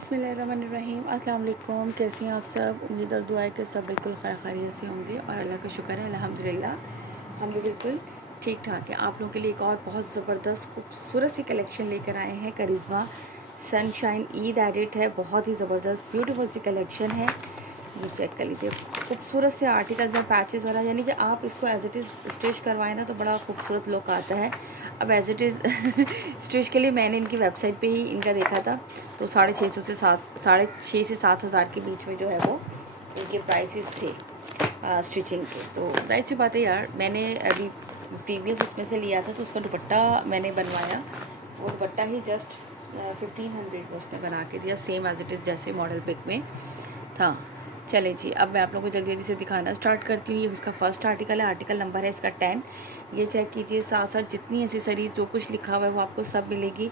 बिस्मिल्लाहिर्रहमानिर्रहीम। अस्सलाम वालेकुम। कैसी हैं आप सब? उम्मीद और दुआ है कि सब बिल्कुल खैरियत से होंगे और अल्लाह का शुक्र है अल्हम्दुलिल्लाह हम भी बिल्कुल ठीक ठाक हैं। आप लोगों के लिए एक और बहुत ज़बरदस्त खूबसूरत सी कलेक्शन लेकर आए हैं। करिश्मा सनशाइन ईद एडिट है, बहुत ही ज़बरदस्त ब्यूटीफुल सी कलेक्शन है। ये चेक कर लीजिए, खूबसूरत से आर्टिकल्स हैं, पैचेस वाला, यानी कि आप इसको एज इट इज़ स्टिच करवाएं ना तो बड़ा खूबसूरत लुक आता है। अब एज इट इज़ स्टिच के लिए मैंने इनकी वेबसाइट पे ही इनका देखा था, तो 650 से 7,500 के बीच में जो है वो इनके प्राइसेस थे स्टिचिंग के। तो जाहिर सी बात है यार, मैंने अभी प्रीवियस उसमें से लिया था तो उसका दुपट्टा मैंने बनवाया, वो दुपट्टा ही जस्ट 1500 उसने बना के दिया, सेम एज इट इज़ जैसे मॉडल पिक में था। चलें जी, अब मैं आप लोगों को जल्दी जल्दी से दिखाना स्टार्ट करती हूँ। ये उसका फर्स्ट आर्टिकल है, आर्टिकल नंबर है इसका 10। ये चेक कीजिए, साथ साथ जितनी एसेसरी जो कुछ लिखा हुआ है वो आपको सब मिलेगी।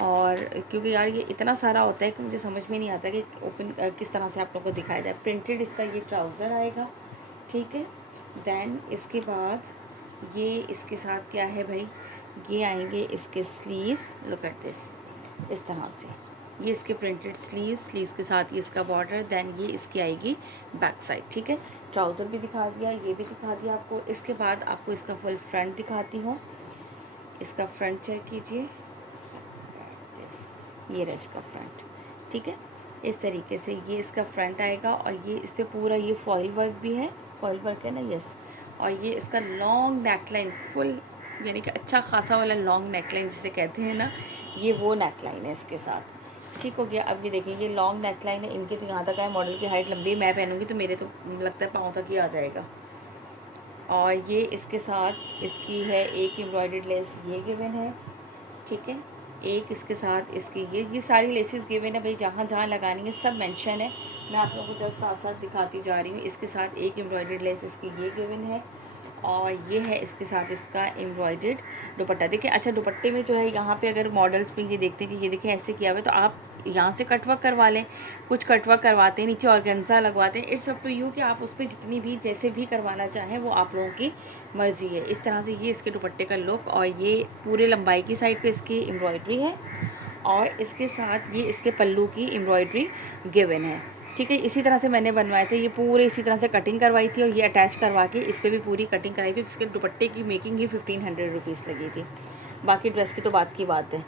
और क्योंकि यार ये इतना सारा होता है कि मुझे समझ में नहीं आता कि ओपन किस तरह से आप लोगों को दिखाया जाए। प्रिंटेड इसका ये ट्राउज़र आएगा, ठीक है। दैन इसके बाद ये इसके साथ क्या है भाई, ये आएंगे इसके स्लीव्स, लुक एट दिस, इस तरह से ये इसके प्रिंटेड स्लीव्स के साथ ये इसका बॉर्डर। दैन ये इसकी आएगी बैक साइड, ठीक है। ट्राउज़र भी दिखा दिया, ये भी दिखा दिया आपको। इसके बाद आपको इसका फुल फ्रंट दिखाती हूँ। इसका फ्रंट चेक कीजिए, ये रहा इसका फ्रंट, ठीक है। इस तरीके से ये इसका फ्रंट आएगा और ये इस पर पूरा ये फॉइल वर्क भी है, फॉइल वर्क है ना, यस। और ये इसका लॉन्ग नेकलाइन, फुल यानी कि अच्छा खासा वाला लॉन्ग नेकलाइन जिसे कहते हैं ना, ये वो नेकलाइन है इसके साथ, ठीक हो गया। अब ये देखिए, ये लॉन्ग नेकलाइन है, इनके तो यहाँ तक है, मॉडल की हाइट लंबी, मैं पहनूंगी तो मेरे तो लगता है पाँव तक ही आ जाएगा। और ये इसके साथ इसकी है एक एम्ब्रॉयडर्ड लेस ये गिवन है, ठीक है। एक इसके साथ इसकी ये सारी लेसेस गिवन है भाई, जहाँ जहाँ लगानी है सब मेंशन है। मैं आप लोगों को जस्ट साथ साथ दिखाती जा रही हूँ। इसके साथ एक एम्ब्रॉयडर्ड लेस इसकी ये गिवन है और ये है इसके साथ इसका एम्ब्रॉयडर्ड दुपट्टा। देखिए, अच्छा दुपट्टे में जो है यहाँ पे अगर मॉडल्स में ये देखते हैं कि ये देखिए ऐसे किया हुआ है, तो आप यहाँ से कटवर्क करवा लें, कुछ कटवर्क करवाते हैं, नीचे ऑर्गेन्जा लगवाते हैं। इट्स अप टू यू कि आप उस पर जितनी भी जैसे भी करवाना चाहें, वो आप लोगों की मर्ज़ी है। इस तरह से ये इसके दुपट्टे का लुक, और ये पूरे लंबाई की साइड पे इसकी एम्ब्रॉयडरी है और इसके साथ ये इसके पल्लू की एम्ब्रॉयडरी गिवन है, ठीक है। इसी तरह से मैंने बनवाए थे, ये पूरे इसी तरह से कटिंग करवाई थी और ये अटैच करवा के इस पर भी पूरी कटिंग कराई थी, जिसके दुपट्टे की मेकिंग ही 1500 रुपीज़ लगी थी। बाकी ड्रेस की तो बात की बात है,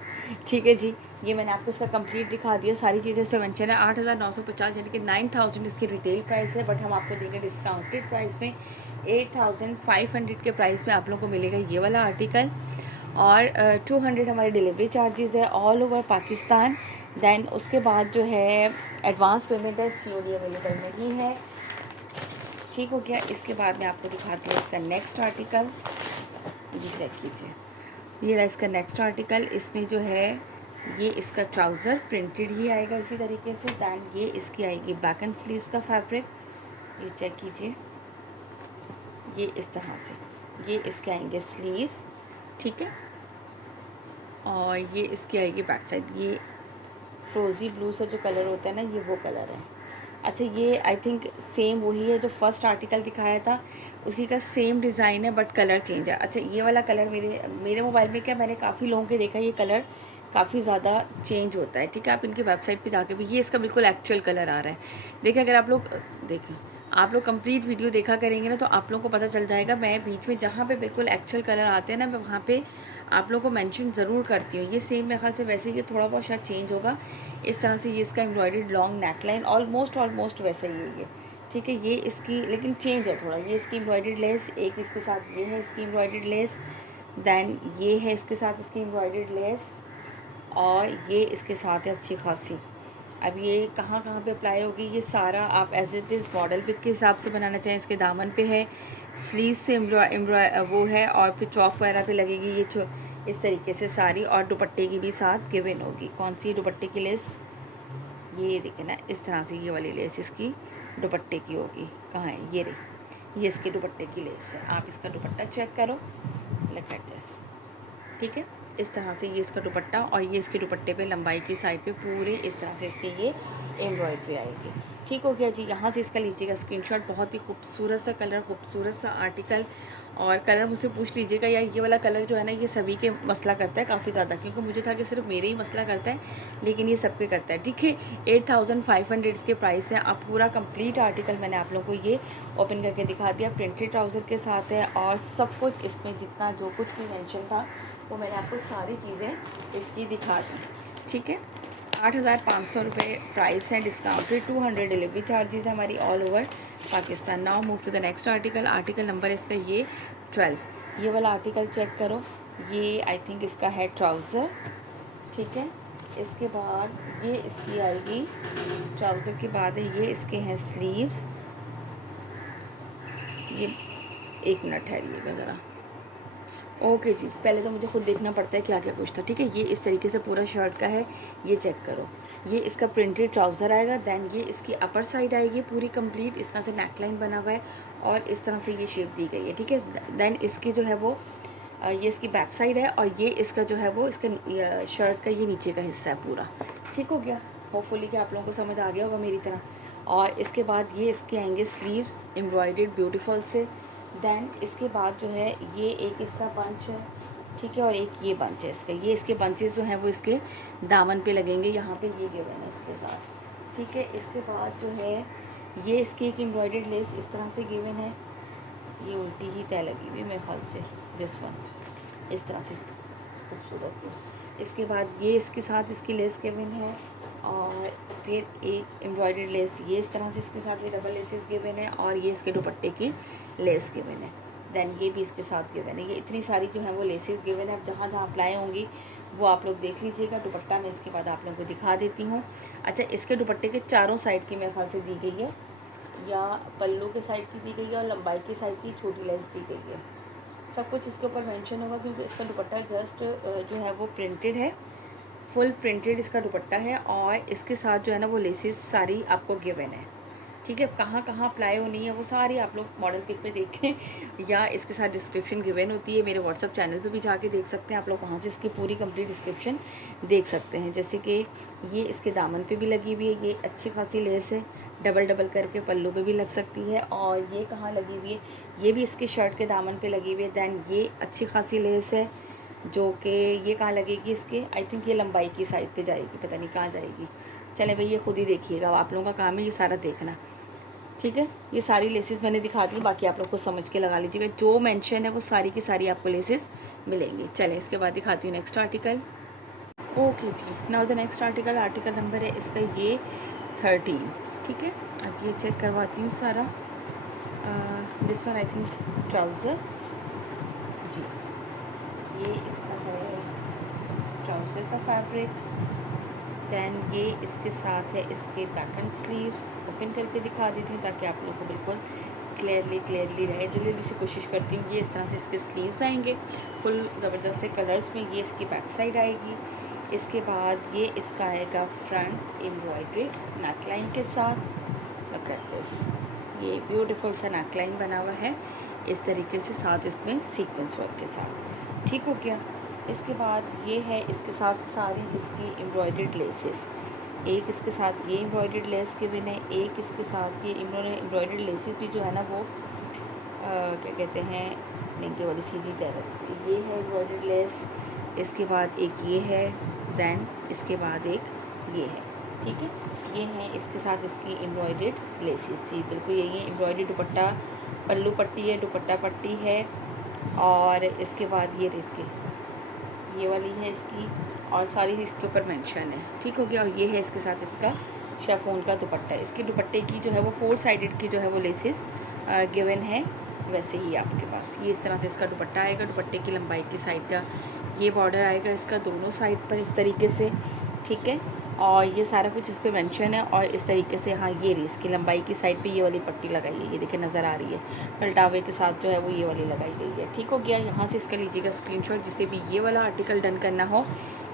ठीक है जी। ये मैंने आपको इसका कंप्लीट दिखा दिया, सारी चीज़ें इसमें मेंशन है। 8,950 यानी कि 9,000 इसकी रिटेल प्राइस है, बट हम आपको देंगे डिस्काउंटेड प्राइस में 8,500 के प्राइस में आप लोगों को मिलेगा ये वाला आर्टिकल। और 200 हमारे डिलीवरी चार्जेस है ऑल ओवर पाकिस्तान। दैन उसके बाद जो है एडवांस पेमेंट है, COD अवेलेबल नहीं है, ठीक हो गया। इसके बाद मैं आपको दिखाती हूँ इसका नेक्स्ट आर्टिकल, ये चेक कीजिए, ये रहा इसका नेक्स्ट आर्टिकल। इसमें जो है ये इसका ट्राउज़र प्रिंटेड ही आएगा इसी तरीके से। दैन ये इसकी आएगी बैक एंड स्लीव्स का फैब्रिक, ये चेक कीजिए, ये इस तरह से ये इसके आएंगे स्लीव्स, ठीक है। और ये इसकी आएगी बैक साइड, ये फ्रोज़ी ब्लू से जो कलर होता है ना, ये वो कलर है। अच्छा, ये आई थिंक सेम वही है जो फर्स्ट आर्टिकल दिखाया था, उसी का सेम डिज़ाइन है बट कलर चेंज है। अच्छा, ये वाला कलर मेरे मोबाइल में क्या, मैंने काफ़ी लोगों के देखा, ये कलर काफ़ी ज़्यादा चेंज होता है, ठीक है। आप इनकी वेबसाइट पे जाके भी, ये इसका बिल्कुल एक्चुअल कलर आ रहा है। देखिए, अगर आप लोग आप लोग कंप्लीट वीडियो देखा करेंगे ना तो आप लोगों को पता चल जाएगा। मैं बीच में जहाँ पे बिल्कुल एक्चुअल कलर आते हैं ना, मैं वहाँ पे आप लोगों को मेंशन ज़रूर करती हूँ। ये सेम मेरे ख्याल से वैसे ये थोड़ा बहुत शायद चेंज होगा। इस तरह से ये इसका एम्ब्रॉयडर्ड लॉन्ग नेकलाइन ऑलमोस्ट वैसा ही है ये, ठीक है। ये इसकी लेकिन चेंज है थोड़ा, ये इसकी एम्ब्रॉयडर्ड लेस, एक इसके साथ ये है इसकी एम्ब्रॉयडर्ड लेस, दैन ये है इसके साथ इसकी एम्ब्रॉयडर्ड लेस, और ये इसके साथ है अच्छी खासी। अब ये कहाँ कहाँ पे अप्लाई होगी, ये सारा आप as it is model pick के हिसाब से बनाना चाहें। इसके दामन पे है, स्लीव्स पे वो है, और फिर चौक वगैरह पे लगेगी ये इस तरीके से सारी, और दुपट्टे की भी साथ गिवन होगी। कौन सी दुपट्टे की लेस, ये देखे ना, इस तरह से ये वाली लेस इसकी दुपट्टे की होगी। कहाँ है, ये रही, ये इसके दुपट्टे की लेस है। आप इसका दुपट्टा चेक करो, लुक एट दिस, ठीक है। इस तरह से ये इसका दुपट्टा, और ये इसके दुपट्टे पे लंबाई की साइड पे पूरे इस तरह से इसके ये एम्ब्रॉयडरी आएगी। ठीक हो गया जी। यहाँ से इसका लीजिएगा स्क्रीनशॉट। बहुत ही खूबसूरत सा कलर, खूबसूरत सा आर्टिकल। और कलर मुझसे पूछ लीजिएगा यार ये वाला कलर जो है ना ये सभी के मसला करता है काफ़ी ज़्यादा, क्योंकि मुझे था कि सिर्फ मेरे ही मसला करता है, लेकिन ये सबके करता है। ठीक है, 8500 इसके प्राइस है। अब पूरा कंप्लीट आर्टिकल मैंने आप लोगों को ये ओपन करके दिखा दिया। प्रिंटेड ट्राउज़र के साथ है, और सब कुछ इसमें जितना जो कुछ भी मेंशन था वो मैंने आपको सारी चीज़ें इसकी दिखा दी। ठीक है, 8500 रुपये प्राइस है, डिस्काउंटेड, 200 डिलीवरी चार्जेस है हमारी all over Pakistan. Now move to the next article. Article number इसका ये 12। ये वाला आर्टिकल चेक करो, ये आई थिंक इसका है ट्राउज़र। ठीक है, इसके बाद ये इसकी आएगी, ट्राउज़र के बाद है ये इसके हैं स्लीव्स। ये एक मिनट ठहरिएगा ज़रा। ओके जी, पहले तो मुझे खुद देखना पड़ता है क्या क्या कुछ था। ठीक है, ये इस तरीके से पूरा शर्ट का है, ये चेक करो। ये इसका प्रिंटेड ट्राउज़र आएगा, देन ये इसकी अपर साइड आएगी पूरी कंप्लीट, इस तरह से नेकलाइन बना हुआ है और इस तरह से ये शेप दी गई है। ठीक है, देन इसकी जो है वो ये इसकी बैक साइड है, और ये इसका जो है वो इसका शर्ट का ये नीचे का हिस्सा है पूरा। ठीक हो गया, होपफुली कि आप लोगों को समझ आ गया होगा मेरी तरह। और इसके बाद ये इसके आएंगे स्लीव्स एम्ब्रॉयडर्ड ब्यूटीफुल से। देन इसके बाद जो है ये एक इसका बंच है। ठीक है, और एक ये बंच है इसका। ये इसके बंचेस जो हैं वो इसके दामन पे लगेंगे, यहाँ पे ये गिवन है इसके साथ। ठीक है, इसके बाद जो है ये इसकी एक एम्ब्रॉयडर्ड लेस इस तरह से गिवन है, ये उल्टी ही तय लगी हुई मेरे ख्याल से, दिस वन इस तरह से खूबसूरत सी। इसके बाद ये इसके साथ इसकी लेस गिवन है, और फिर एक एम्ब्रॉयडर्ड लेस ये इस तरह से इसके साथ ये डबल लेसेस गिवन है, और ये इसके दुपट्टे की लेस गिवन है। देन ये भी इसके साथ गिवन है। ये इतनी सारी जो है वो लेसेस गिवन है। अब जहाँ जहाँ अप्लाई होंगी वो आप लोग देख लीजिएगा। दुपट्टा मैं इसके बाद आप लोगों को दिखा देती हूँ। अच्छा, इसके दुपट्टे के चारों साइड की मेरे ख्याल से दी गई है, या पल्लू के साइड की दी गई है, और लंबाई की साइड की छोटी लेस दी गई है। सब कुछ इसके ऊपर मेंशन होगा, क्योंकि इसका दुपट्टा जस्ट जो है वो प्रिंटेड है, फुल प्रिंटेड इसका दुपट्टा है, और इसके साथ जो है ना वो लेसेस सारी आपको गिवन है। ठीक है, कहाँ कहाँ अप्लाई होनी है वो सारी आप लोग मॉडल पिक पे देखें, या इसके साथ डिस्क्रिप्शन गिवन होती है। मेरे व्हाट्सअप चैनल पे भी जाके देख सकते हैं आप लोग, वहाँ से इसकी पूरी कंप्लीट डिस्क्रिप्शन देख सकते हैं। जैसे कि ये इसके दामन पे भी लगी हुई है, ये अच्छी खासी लेस है, डबल डबल करके पल्लू पे भी लग सकती है। और ये कहाँ लगी हुई है, ये भी इसके शर्ट के दामन पे लगी हुई है। दैन ये अच्छी खासी लेस है, जो कि ये कहाँ लगेगी इसके, आई थिंक ये लंबाई की साइड पे जाएगी, पता नहीं कहाँ जाएगी। चले भाई, ये खुद ही देखिएगा, आप लोगों का काम है ये सारा देखना। ठीक है, ये सारी लेसेस मैंने दिखा दी, बाकी आप लोग को समझ के लगा लीजिएगा। जो मेंशन है वो सारी की सारी आपको लेसेस मिलेंगी। चलें, इसके बाद दिखाती हूँ next article. Okay ji, now the next article. Article number है इसका ये 13। ठीक है, अब ये चेक करवाती हूँ सारा। This one I think trouser जी, ये इसका है ट्राउज़र का फैब्रिक। दैन ये इसके साथ है इसके बैक एंड स्लीव्स। ओपन करके दिखा देती हूँ ताकि आप लोगों को बिल्कुल क्लियरली रहे। जल्दी से कोशिश करती हूँ। ये इस तरह से इसके स्लीव्स आएंगे फुल ज़बरदस्त से कलर्स में। ये इसकी बैक साइड आएगी। इसके बाद ये इसका आएगा फ्रंट एम्ब्रॉयडरी नेकलाइन के साथ। लुक एट दिस, ये ब्यूटीफुल सा नेकलाइन बना हुआ है इस तरीके से, साथ इसमें सीक्वेंस वर्क के साथ। ठीक हो गया। इसके बाद ये है इसके साथ सारी इसकी एम्ब्रॉयडर्ड लेसेस। एक इसके साथ ये एम्ब्रॉयडर्ड लेस के बिन है, एक इसके साथ ये एम्ब्रॉयडर्ड लेसेस भी जो है ना वो क्या कहते हैं, लेंगे वाली सीधी तरह ये है एम्ब्रॉयडर्ड लेस। इसके बाद एक ये है, देन इसके बाद एक ये है। ठीक है, ये है इसके साथ इसकी एम्ब्रॉयडर्ड लेसेस। जी बिल्कुल यही है। एम्ब्रॉयडर्ड दुपट्टा, पल्लू पट्टी है, दुपट्टा पट्टी है, और इसके बाद ये इसकी ये वाली है इसकी, और सारी इसके ऊपर मेंशन है। ठीक हो गया। और ये है इसके साथ इसका शेफोन का दुपट्टा। इसके दुपट्टे की जो है वो 4 साइडेड की जो है वो लेसेस गिवन है, वैसे ही आपके पास ये इस तरह से इसका दुपट्टा आएगा। दुपट्टे की लंबाई की साइड का ये बॉर्डर आएगा इसका दोनों साइड पर इस तरीके से। ठीक है, और ये सारा कुछ इस पर मेंशन है। और इस तरीके से हाँ ये इसकी लंबाई की साइड पे ये वाली पट्टी लगाई है, ये देखिए नज़र आ रही है, पलटावे के साथ जो है वो ये वाली लगाई गई है। ठीक हो गया। यहाँ से इसका लीजिएगा स्क्रीनशॉट, जिसे भी ये वाला आर्टिकल डन करना हो।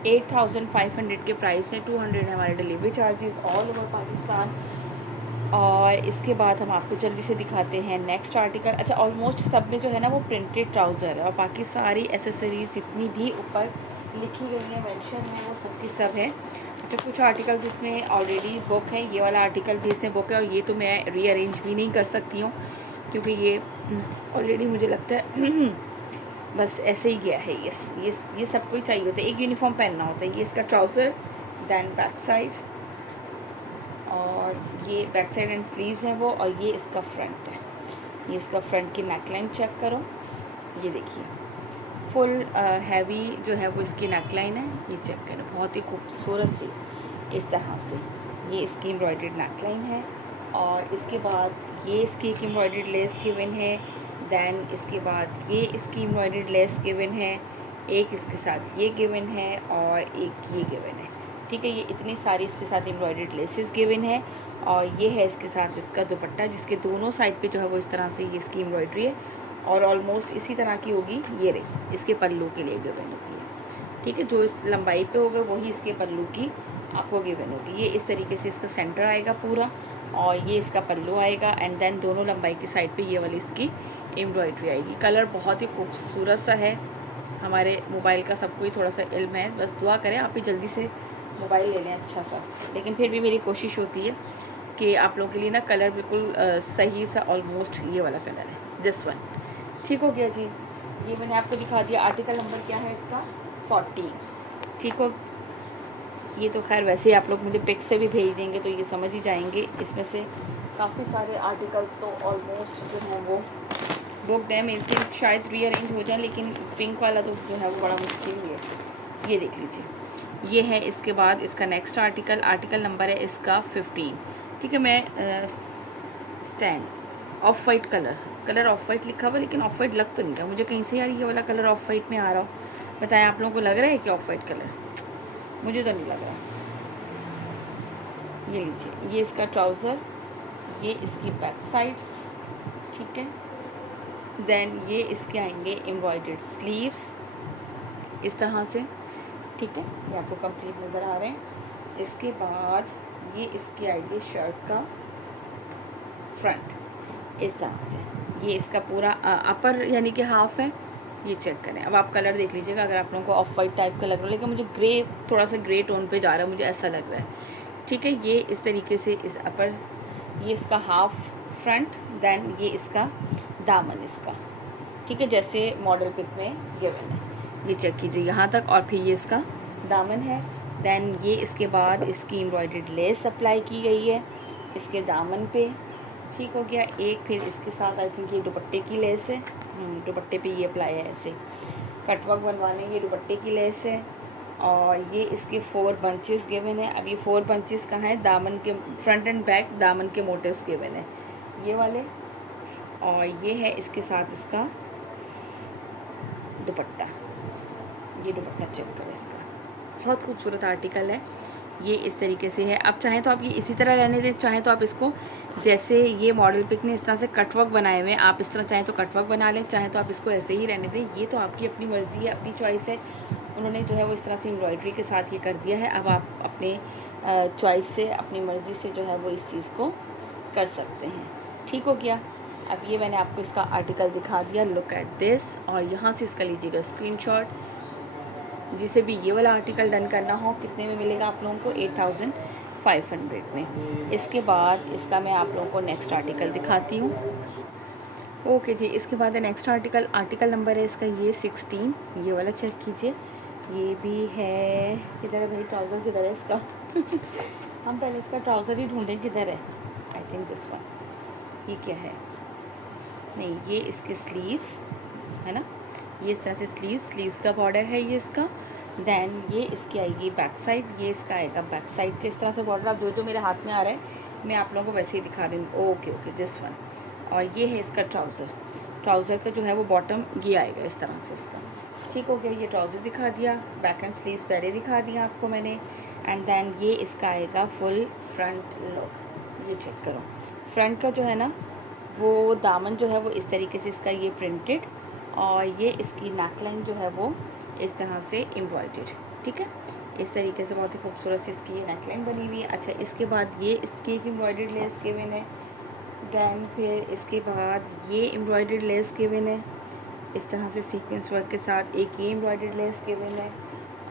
8500 के प्राइस है, 200 है हमारे delivery charges all over Pakistan. और इसके बाद हम आपको जल्दी से दिखाते हैं नेक्स्ट आर्टिकल। अच्छा, ऑलमोस्ट सब में जो है ना वो प्रिंटेड ट्राउज़र है, और बाकी सारी एसेसरीज जितनी भी ऊपर लिखी गई है, मेंशन है, वो सब की सब है। अच्छा, कुछ आर्टिकल्स इसमें ऑलरेडी बुक है, ये वाला आर्टिकल भी इसमें बुक है, और ये तो मैं रीअरेंज भी नहीं कर सकती हूँ क्योंकि ये ऑलरेडी मुझे लगता है बस ऐसे ही गया है। ये सबको ही चाहिए होता है, एक यूनिफॉर्म पहनना होता है। ये इसका ट्राउज़र, देन बैक साइड, और ये बैक साइड एंड स्लीव्स हैं वो, और ये इसका फ्रंट है। ये इसका फ्रंट की नेकलाइन चेक करो, ये देखिए फुल हैवी जो है वो इसकी नेकलाइन है। ये चेक करें, बहुत ही खूबसूरत सी इस तरह से ये इसकी एम्ब्रॉयडर्ड नेकलाइन है। और इसके बाद ये इसकी एक एम्ब्रॉयडर्ड लेस गिवन है, दैन इसके बाद ये इसकी एम्ब्रॉयडर्ड लेस गिवन है, एक इसके साथ ये गिवन है, और एक ये गिवन है। ठीक है, ये इतनी सारी इसके साथ एम्ब्रॉयडर्ड लेसेस गिवन है। और ये है इसके साथ इसका दुपट्टा, जिसके दोनों साइड पे जो है वो इस तरह से ये इसकी एम्ब्रॉयडरी है, और ऑलमोस्ट इसी तरह की होगी। ये रही इसके पल्लू के लिए गिवन होती है। ठीक है, जो इस लंबाई पे होगा वही इसके पल्लू की आपको गिवन होगी। ये इस तरीके से इसका सेंटर आएगा पूरा, और ये इसका पल्लू आएगा, एंड देन दोनों लंबाई की साइड पे ये वाली इसकी एम्ब्रॉयडरी आएगी। कलर बहुत ही खूबसूरत सा है। हमारे मोबाइल का सबको ही थोड़ा सा इल्म है, बस दुआ करें आप ही जल्दी से मोबाइल ले लें अच्छा सा। लेकिन फिर भी मेरी कोशिश होती है कि आप लोगों के लिए ना कलर बिल्कुल सही सा, ऑलमोस्ट ये वाला कलर है, दिस वन। ठीक हो गया जी, ये मैंने आपको दिखा दिया। आर्टिकल नंबर क्या है इसका? 14। ठीक हो, ये तो खैर वैसे ही आप लोग मुझे पिक से भी भेज देंगे तो ये समझ ही जाएंगे। इसमें से काफ़ी सारे आर्टिकल्स तो ऑलमोस्ट जो है वो बुक है। मेरे थिंक शायद रीअरेंज हो जाए, लेकिन पिंक वाला तो जो है वो बड़ा मुश्किल ही है। ये देख लीजिए, ये है। इसके बाद इसका नेक्स्ट आर्टिकल, आर्टिकल नंबर है इसका 15। ठीक है, मैं stand of white colour of white लिखा हुआ, लेकिन ऑफ वाइट लग तो नहीं रहा मुझे कहीं से यार ये वाला कलर ऑफ वाइट में आ रहा हो। बताएं आप लोगों को लग रहा है कि ऑफ वाइट कलर? मुझे तो नहीं लग रहा। ये लीजिए, ये इसका ट्राउज़र, ये इसकी बैक साइड। ठीक है, देन ये इसके आएंगे एम्ब्रॉयडर्ड स्लीव्स इस तरह से। ठीक है, ये आपको कंप्लीट नज़र आ रहे हैं। इसके बाद ये इसकी आएगी शर्ट का फ्रंट इस तरह से। ये इसका पूरा अपर यानी कि हाफ है। ये चेक करें, अब आप कलर देख लीजिएगा। अगर आप लोगों को ऑफ वाइट टाइप का लग रहा है, लेकिन मुझे ग्रे, थोड़ा सा ग्रे टोन पे जा रहा है, मुझे ऐसा लग रहा है। ठीक है, ये इस तरीके से इस अपर, ये इसका हाफ फ्रंट, देन ये इसका दामन इसका। ठीक है, जैसे मॉडल पिक में गिवन है, ये चेक कीजिए यहाँ तक, और फिर ये इसका दामन है। देन ये इसके बाद इसकी एम्ब्रॉयडर्ड लेस अप्लाई की गई है इसके दामन पे। ठीक हो गया एक। फिर इसके साथ आई थिंक ये दुपट्टे की लेस है, दुपट्टे पे ये अप्लाई है, ऐसे कटवर्क बनवाने, ये दुपट्टे की लेस है। और ये इसके 4 बंचेस गिवन है। अब ये 4 बंचेस कहाँ हैं? दामन के फ्रंट एंड बैक दामन के मोटिव्स गिवन है ये वाले। और ये है इसके साथ इसका दुपट्टा, ये दुपट्टा चेक करो इसका, बहुत खूबसूरत आर्टिकल है। ये इस तरीके से है। अब चाहें तो आप ये इसी तरह रहने दें, चाहें तो आप इसको जैसे ये मॉडल पिक ने इस तरह से कटवर्क बनाए हुए हैं, आप इस तरह चाहें तो कटवर्क बना लें, चाहें तो आप इसको ऐसे ही रहने दें। ये तो आपकी अपनी मर्ज़ी है, अपनी चॉइस है। उन्होंने जो है वो इस तरह से एम्ब्रॉयडरी के साथ ये कर दिया है। अब आप अपने चॉइस से, अपनी मर्ज़ी से जो है वो इस चीज़ को कर सकते हैं। ठीक हो गया। अब ये मैंने आपको इसका आर्टिकल दिखा दिया, लुक एट दिस। और यहाँ से इसका लीजिएगा स्क्रीनशॉट। जिसे भी ये वाला आर्टिकल डन करना हो, कितने में मिलेगा आप लोगों को? 8500 में। इसके बाद इसका मैं आप लोगों को नेक्स्ट आर्टिकल दिखाती हूँ। ओके जी, इसके बाद नेक्स्ट आर्टिकल, आर्टिकल नंबर है इसका ये 16। ये वाला चेक कीजिए, ये भी है। किधर है भाई ट्राउज़र, किधर है इसका? हम पहले इसका ट्राउज़र ही ढूंढें, किधर है? I think this one. ये क्या है? नहीं, ये इसके स्लीव्स है ना, ये इस तरह से स्लीव्स का बॉर्डर है ये इसका। देन ये इसकी आएगी बैक साइड, ये इसका आएगा बैक साइड के इस तरह से बॉर्डर। अब जो मेरे हाथ में आ रहा है मैं आप लोगों को वैसे ही दिखा रही हूँ। Okay this one. और ये है इसका ट्राउज़र का जो है वो बॉटम ये आएगा इस तरह से इसका। ठीक हो गया, ये ट्राउज़र दिखा दिया, बैक एंड स्लीव्स पहले दिखा दिया आपको मैंने। एंड देन ये इसका आएगा फुल फ्रंट लुक। ये चेक करो, फ्रंट का जो है ना वो दामन जो है वो इस तरीके से इसका ये प्रिंटेड, और ये इसकी नेकलाइन जो है वो इस तरह से एम्ब्रॉयडर्ड। ठीक है, इस तरीके से बहुत ही खूबसूरत सी इसकी ये नेकलाइन बनी हुई है। अच्छा, इसके बाद ये इसकी एक एम्ब्रॉयडर्ड लेस गिवन है। दैन फिर इसके बाद ये एम्ब्रॉयडर्ड लेस गिवन है इस तरह से सीक्वेंस वर्क के साथ। एक ये एम्ब्रॉयडर्ड लेस गिवन है,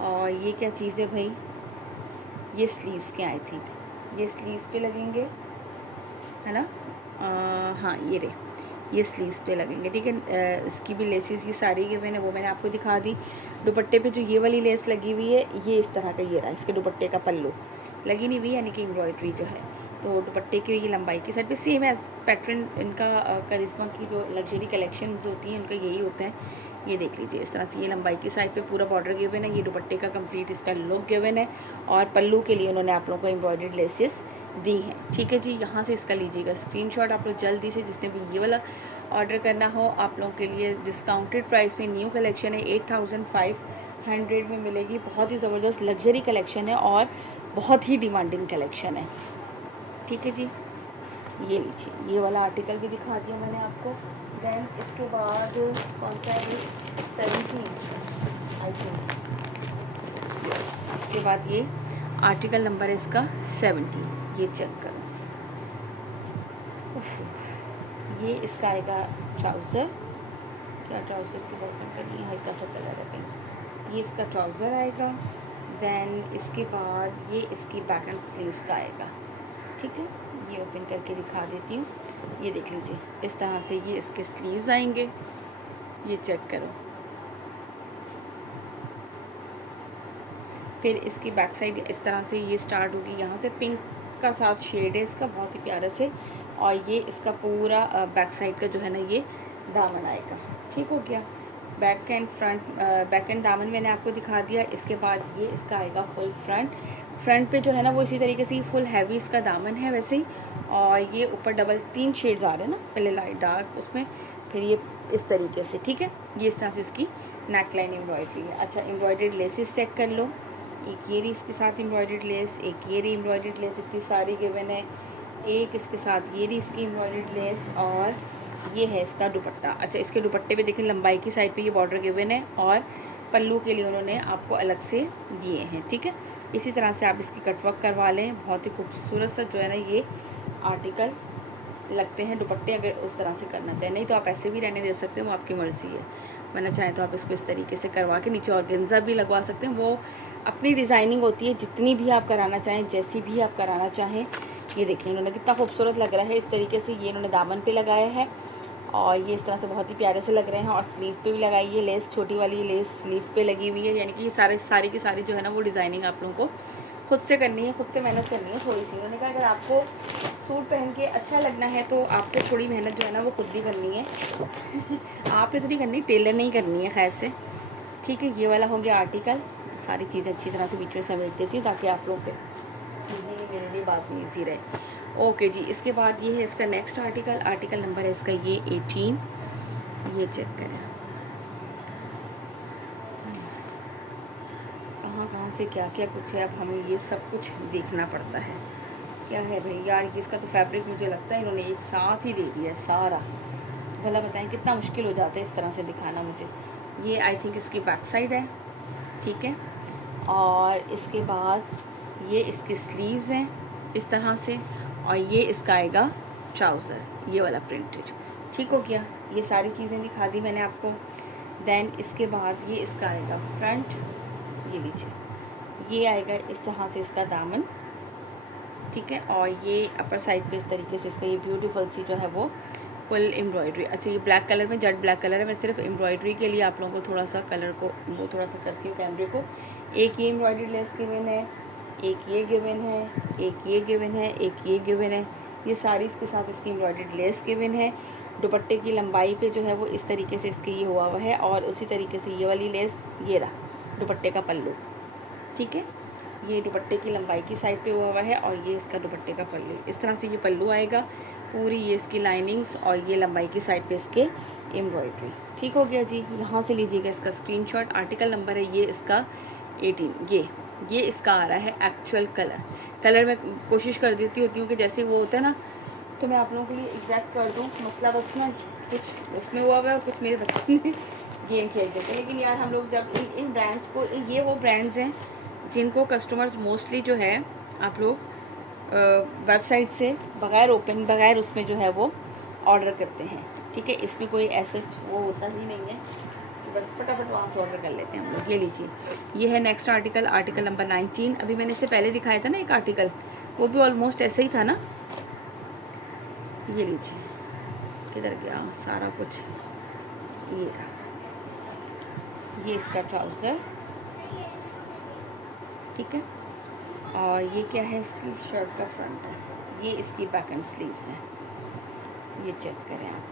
और ये क्या चीज़ है भाई, ये स्लीव्स के आई थिंक, ये स्लीव्स पे लगेंगे है ना। हाँ ये रहे, ये स्लीव्स पे लगेंगे, ठीक है। इसकी भी लेसेस ये सारी के मैंने वो मैंने आपको दिखा दी। दुपट्टे पे जो ये वाली लेस लगी हुई है, ये इस तरह का ये रहा, इसके दुपट्टे का पल्लू लगी नहीं हुई, यानी कि एम्ब्रॉयडरी जो है। तो दुपट्टे की ये लंबाई की साइड पे सेम एज पैटर्न इनका करिश्मा की जो लग्जरी कलेक्शंस होती हैं उनका यही होता है। ये देख लीजिए इस तरह से ये लंबाई की साइड पे पूरा बॉर्डर गिवन है, ये दुपट्टे का कंप्लीट इसका लुक गिवन है, और पल्लू के लिए उन्होंने आप लोगों को एम्ब्रॉयडर्ड लेसेस दी हैं, ठीक है जी। यहाँ से इसका लीजिएगा स्क्रीनशॉट आप लोग जल्दी से, जिसने भी ये वाला ऑर्डर करना हो आप लोगों के लिए डिस्काउंटेड प्राइस में न्यू कलेक्शन है, 8500 में मिलेगी। बहुत ही ज़बरदस्त लग्जरी कलेक्शन है और बहुत ही डिमांडिंग कलेक्शन है, ठीक है जी। ये लीजिए, ये वाला आर्टिकल भी दिखा दिया मैंने आपको। देन इसके बाद कौन सा है, 17 आई थिंक, इसके बाद ये आर्टिकल नंबर है इसका 17, ये चेक करो। ये इसका आएगा ट्राउज़र, क्या ट्राउज़र की बॉटम का नहीं, हल्का सा कलर है पिंक, ये इसका ट्राउज़र आएगा। देन इसके बाद ये इसकी बैक एंड स्लीव्स का आएगा, ठीक है। ये ओपन करके दिखा देती हूँ, ये देख लीजिए इस तरह से ये इसके स्लीव्स आएंगे, ये चेक करो। फिर इसकी बैक साइड इस तरह से ये स्टार्ट होगी, यहाँ से पिंक का साथ शेड है इसका बहुत ही प्यारा से, और ये इसका पूरा बैक साइड का जो है ना ये दामन आएगा, ठीक हो गया। Back and front, back and दामन मैंने आपको दिखा दिया। इसके बाद ये इसका आएगा फुल फ्रंट पे जो है ना वो इसी तरीके से फुल हैवी इसका दामन है वैसे ही, और ये ऊपर डबल 3 शेड्स आ रहे हैं ना, पहले लाइट डार्क उसमें, फिर ये इस तरीके से, ठीक है। ये इस तरह से इसकी नेक लाइन एम्ब्रॉयडरी है। अच्छा, एम्ब्रॉयडर्ड लेसेस चेक कर लो, एक ये रही इसके साथ एम्ब्रॉयडर्ड लेस, एक ये रही एम्ब्रॉयडर्ड लेस, इतनी सारी गिवन है। एक इसके साथ ये रही इसकी एम्ब्रॉयडर्ड लेस, और ये है इसका दुपट्टा। अच्छा, इसके दुपट्टे पे देखें लंबाई की साइड पे ये बॉर्डर गिवन है, और पल्लू के लिए उन्होंने आपको अलग से दिए हैं, ठीक है। इसी तरह से आप इसकी कटवर्क करवा लें, बहुत ही खूबसूरत सा जो है ना ये आर्टिकल लगते हैं दुपट्टे, अगर उस तरह से करना चाहें। नहीं तो आप ऐसे भी रहने दे सकते हैं, वो आपकी मर्ज़ी है। वरना चाहें तो आप इसको इस तरीके से करवा के नीचे ऑर्गेन्जा भी लगवा सकते हैं, वो अपनी डिज़ाइनिंग होती है, जितनी भी आप कराना चाहें, जैसी भी आप कराना चाहें। ये देखें इन्होंने कितना खूबसूरत लग रहा है, इस तरीके से ये इन्होंने दामन पे लगाया है, और ये इस तरह से बहुत ही प्यारे से लग रहे हैं। और स्लीव पे भी लगाई है लेस, छोटी वाली लेस स्लीव पे लगी हुई है, यानी कि ये सारी की सारी जो है ना वो डिज़ाइनिंग आप लोगों को खुद से करनी है, खुद से मेहनत करनी है थोड़ी सी। उन्होंने कहा अगर आपको सूट पहन के अच्छा लगना है तो आपको थोड़ी मेहनत जो है ना वो खुद भी करनी है आपने तो नहीं करनी, टेलर नहीं करनी है, खैर से, ठीक है। ये वाला हो गया आर्टिकल। सारी चीज़ें अच्छी तरह से बीच में समेट देती हूँ ताकि आप लोग ईजीली मेरे लिए बात में ईजी रहे। ओके जी, इसके बाद ये है इसका नेक्स्ट आर्टिकल नंबर है इसका ये 18, ये चेक करें कहाँ से क्या क्या कुछ है। अब हमें ये सब कुछ देखना पड़ता है, क्या है भाई यार, इसका तो फैब्रिक मुझे लगता है इन्होंने एक साथ ही दे दिया है सारा। भला बताएं कितना मुश्किल हो जाता है इस तरह से दिखाना मुझे। ये आई थिंक इसकी बैक साइड है, ठीक है। और इसके बाद ये इसके स्लीव्स हैं इस तरह से, और ये इसका आएगा ट्राउज़र, ये वाला प्रिंटेड, ठीक हो गया। ये सारी चीज़ें दिखा दी मैंने आपको। देन इसके बाद ये इसका आएगा फ्रंट, ये लीजिए, ये आएगा इस तरह से इसका दामन, ठीक है। और ये अपर साइड पे इस तरीके से इसका ये ब्यूटीफुल सी जो है वो फुल एम्ब्रॉयडरी। अच्छा, ये ब्लैक कलर में, जेट ब्लैक कलर है। मैं सिर्फ एम्ब्रॉयडरी के लिए आप लोगों को थोड़ा सा कलर को वो थोड़ा सा करती हूँ कैमरे को। एक ये एम्ब्रॉयडरी लेस गिवन है, एक ये गिवन है, एक ये गिवन है, एक ये गिवन है। ये सारी इसके साथ इसकी एम्ब्रॉयडरी लेस गिवन है। दुपट्टे की लंबाई पे जो है वो इस तरीके से इसके ये हुआ है, और उसी तरीके से ये वाली लेस, ये रहा दुपट्टे का पल्लू, ठीक है। ये दुपट्टे की लंबाई की साइड पे हुआ है, और ये इसका दुपट्टे का पल्लू, इस तरह से ये पल्लू आएगा, पूरी ये इसकी लाइनिंग्स, और ये लंबाई की साइड पे इसके एम्ब्रॉयडरी, ठीक हो गया जी। यहाँ से लीजिएगा इसका स्क्रीनशॉट। आर्टिकल नंबर है ये इसका 18, ये इसका आ रहा है एक्चुअल कलर मैं कोशिश कर देती होती हूँ कि जैसे वो होता है ना, तो मैं आप लोगों के लिए एग्जैक्ट कर दूँ। मसला बस ना कुछ उसमें हुआ हुआ है और कुछ मेरे बच्चे ने गेम खेल देते हैं। लेकिन यार हम लोग जब इन ब्रांड्स को, ये वो ब्रांड्स हैं जिनको कस्टमर्स मोस्टली जो है आप लोग वेबसाइट से बगैर उसमें जो है वो ऑर्डर करते हैं, ठीक है। इसमें कोई ऐसा वो होता ही नहीं है बस फटाफट वहाँ से ऑर्डर कर लेते हैं हम लोग। ये लीजिए, ये है नेक्स्ट आर्टिकल, आर्टिकल नंबर 19। अभी मैंने इससे पहले दिखाया था ना एक आर्टिकल, वो भी ऑलमोस्ट ऐसे ही था ना। ये लीजिए, किधर गया सारा कुछ, ये रहा, ये इसका ट्राउज़र, ठीक है। और ये क्या है, इसकी शर्ट का फ्रंट है, ये इसकी बैक एंड स्लीव्स हैं, ये चेक करें आप।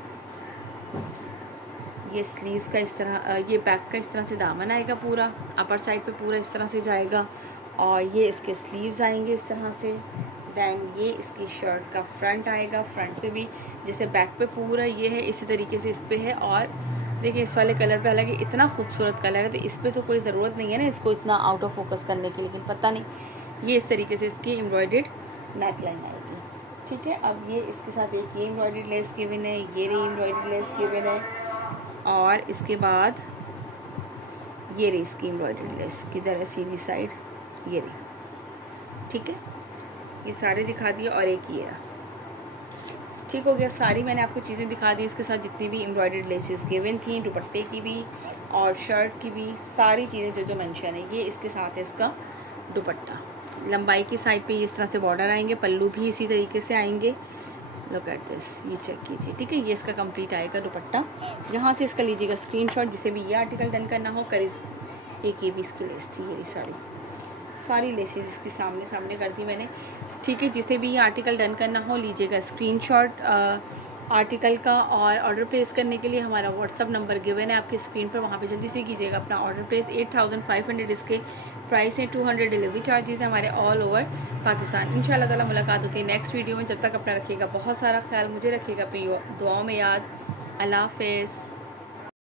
ये स्लीव्स का इस तरह, ये बैक का इस तरह से दामन आएगा, पूरा अपर साइड पे पूरा इस तरह से जाएगा, और ये इसके स्लीव्स आएंगे इस तरह से। दैन ये इसकी शर्ट का फ्रंट आएगा, फ्रंट पे भी जैसे बैक पे पूरा ये है इसी तरीके से इस पे है। और देखिए इस वाले कलर पे, हालांकि इतना खूबसूरत कलर है तो इस पर तो कोई ज़रूरत नहीं है ना इसको इतना आउट ऑफ फोकस करने की, लेकिन पता नहीं ये इस तरीके से इसकी एम्ब्रॉयडर्ड नेक लाइन आएगी, ठीक है। अब ये इसके साथ एक ये एम्ब्रॉयडर्ड लेस गिवन है, ये रही एम्ब्रॉयडर्ड लेस गिवन है, और इसके बाद ये रही इसकी एम्ब्रॉयडर्ड लेस, किधर है सीधी साइड, ये रही, ठीक है। ये सारे दिखा दिए, और एक ये रहा, ठीक हो गया। सारी मैंने आपको चीज़ें दिखा दी, इसके साथ जितनी भी एम्ब्रॉयडर्ड लेसेस गिवन थी, दुपट्टे की भी और शर्ट की भी, सारी चीज़ें जो जो मेंशन है। ये इसके साथ है इसका दुपट्टा, लंबाई की साइड पे इस तरह से बॉर्डर आएंगे, पल्लू भी इसी तरीके से आएंगे। लुक एट दिस, ये चेक कीजिए, ठीक है। ये इसका कंप्लीट आएगा दुपट्टा। यहाँ से इसका लीजिएगा स्क्रीनशॉट, जिसे भी ये आर्टिकल डन करना हो करीज। एक ये भी इसकी लेस थी, ये सारी लेसेस इसके सामने सामने कर दी मैंने, ठीक है। जिसे भी ये आर्टिकल डन करना हो लीजिएगा स्क्रीनशॉट आर्टिकल का, और ऑर्डर प्लेस करने के लिए हमारा व्हाट्सअप नंबर गिवन है आपकी स्क्रीन पर, वहाँ पे जल्दी से कीजिएगा अपना ऑर्डर प्लेस। 8500 इसके प्राइस है, 200 डिलीवरी चार्जेस हैं हमारे ऑल ओवर पाकिस्तान। इंशाल्लाह ताला मुलाकात होती है नेक्स्ट वीडियो में। जब तक अपना रखिएगा बहुत सारा ख्याल, मुझे रखिएगा अपनी दुआओं में याद। अल्लाह हाफ़िज़।